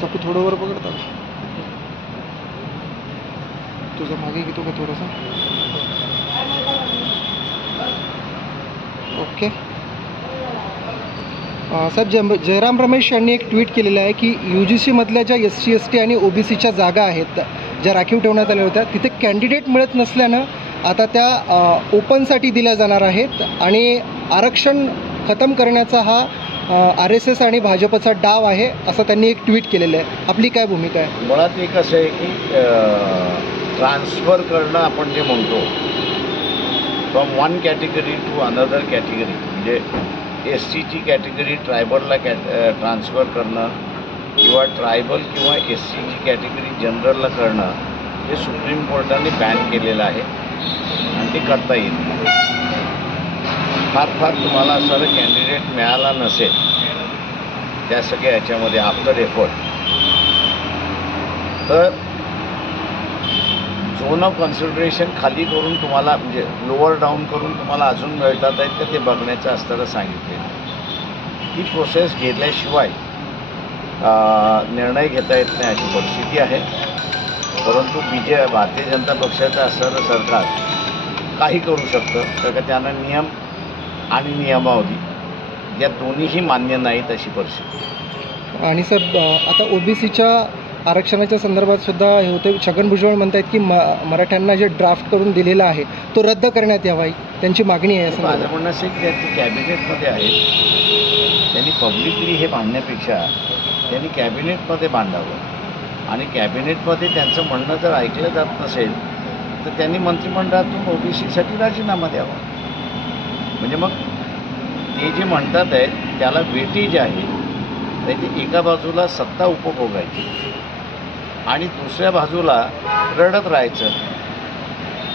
चाकू थोडं वर पकडता तुझा मागे घेतो का थोडासा. ओके साहेब, जयराम रमेश यांनी एक ट्विट केलेलं आहे की UGC मधल्या ज्या SC ST आणि OBCच्या जागा आहेत ज्या राखीव ठेवण्यात आल्या होत्या तिथे कॅन्डिडेट मिळत नसल्यानं आता त्या ओपनसाठी दिल्या जाणार आहेत आणि आरक्षण खतम करण्याचा हा RSS आणि भाजपचा डाव आहे असं त्यांनी एक ट्विट केलेलं आहे. आपली काय भूमिका आहे? मुळात एक असं आहे की ट्रान्सफर करणं आपण जे म्हणतो from one category to another category, म्हणजे SCची कॅटेगरी ट्रायबलला ट्रान्सफर करणं किंवा ट्रायबल किंवा SCची कॅटेगरी जनरलला करणं हे सुप्रीम कोर्टाने बॅन केलेलं आहे आणि ते करता येईल. फार तुम्हाला असं कॅन्डिडेट मिळाला नसेल त्या सगळ्या याच्यामध्ये आफ्टर एफर्ट, तर झोन ऑफ कन्सिडरेशन खाली करून तुम्हाला म्हणजे लोअर डाऊन करून तुम्हाला अजून मिळतात आहेत का ते बघण्याचं असताना सांगितलेलं. ही प्रोसेस घेतल्याशिवाय निर्णय घेता येत नाही अशी परिस्थिती आहे. परंतु भारतीय जनता पक्षाचं असणारं सरकार काही करू शकतं तर त्यांना नियम आणि नियमावली या दोन्हीही मान्य नाहीत अशी परिस्थिती. आणि सर आता OBCच्या आरक्षणाच्या संदर्भात सुद्धा हे होते, छगन भुजबळ म्हणतात की मराठ्यांना जे ड्राफ्ट करून दिलेला आहे तो रद्द करण्यात यावा, त्यांची मागणी आहे. असं माझं म्हणणं असेल की ते कॅबिनेटमध्ये आहेत, त्यांनी पब्लिकली हे मांडण्यापेक्षा त्यांनी कॅबिनेटमध्ये मांडावं आणि कॅबिनेटमध्ये त्यांचं म्हणणं जर ऐकलं जात नसेल तर त्यांनी मंत्रिमंडळातून OBCसाठी राजीनामा द्यावा. म्हणजे मग ते जे म्हणतात आहेत त्याला वेटेज आहे, त्याची एका बाजूला सत्ता उपभोगायची आणि दुसऱ्या बाजूला रडत राहायचं.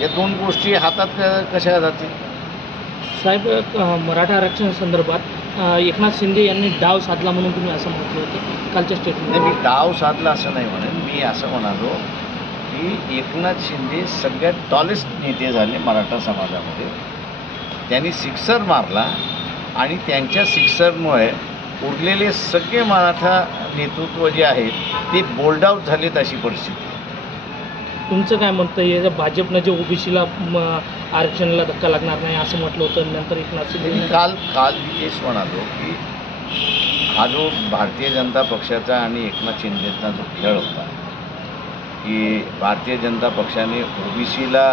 या दोन गोष्टी हातात कशा जातील? साहेब, मराठा आरक्षण संदर्भात एकनाथ शिंदे यांनी डाव साधला म्हणून तुम्ही असं म्हटलं होतं कालच्या स्टेटमेंट. नाही, मी डाव साधला असं नाही म्हणेन. मी असं म्हणालो की एकनाथ शिंदे सगळ्यात टॉलेस्ट नेते झाले मराठा समाजामध्ये. त्यांनी सिक्सर मारला आणि त्यांच्या सिक्सरमुळे उरलेले सगळे मराठा नेतृत्व जे आहेत ते बोल्ड आऊट झालेत अशी परिस्थिती. तुमचं काय म्हणतं आहे? भाजपनं जे OBCला आरक्षणाला धक्का लागणार नाही असं म्हटलं होतं, नंतर एकनाथ शिंदे काल मी तेच म्हणालो की हा जो भारतीय जनता पक्षाचा आणि एकनाथ शिंदेचा जो खेळ होता की भारतीय जनता पक्षाने OBCला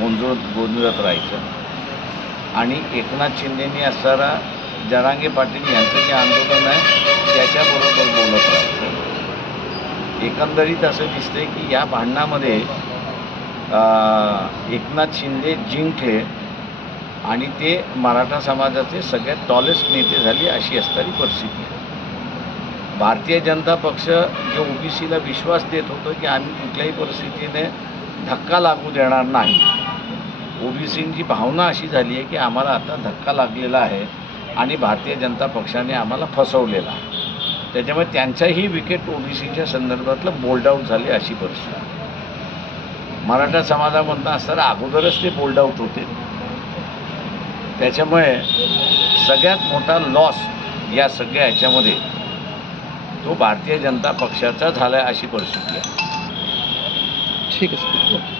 गोंधळत राहायचं आणि एकनाथ शिंदेनी असणारा जरांगे पाटील यांचं जे आंदोलन आहे त्याच्याबरोबर बोलत राहायचं. एकंदरीत असं दिसतंय की या भांडणामध्ये एकनाथ शिंदे जिंकले आणि ते मराठा समाजाचे सगळ्यात टॉलेस्ट नेते झाले अशी असणारी परिस्थिती. भारतीय जनता पक्ष जो OBCला विश्वास देत होतं की आम्ही कुठल्याही परिस्थितीने धक्का लागू देणार नाही, OBCची भावना अशी झाली आहे की आम्हाला आता धक्का लागलेला आहे आणि भारतीय जनता पक्षाने आम्हाला फसवलेला आहे. त्याच्यामुळे त्यांचाही विकेट OBCच्या संदर्भातलं बोल्ड आऊट झाले अशी परिस्थिती. मराठा समाजामधनं असताना अगोदरच ते बोल्ड आऊट होते. त्याच्यामुळे सगळ्यात मोठा लॉस या सगळ्या ह्याच्यामध्ये तो भारतीय जनता पक्षाचा झाला अशी परिस्थिती आहे. ठीक आहे सर.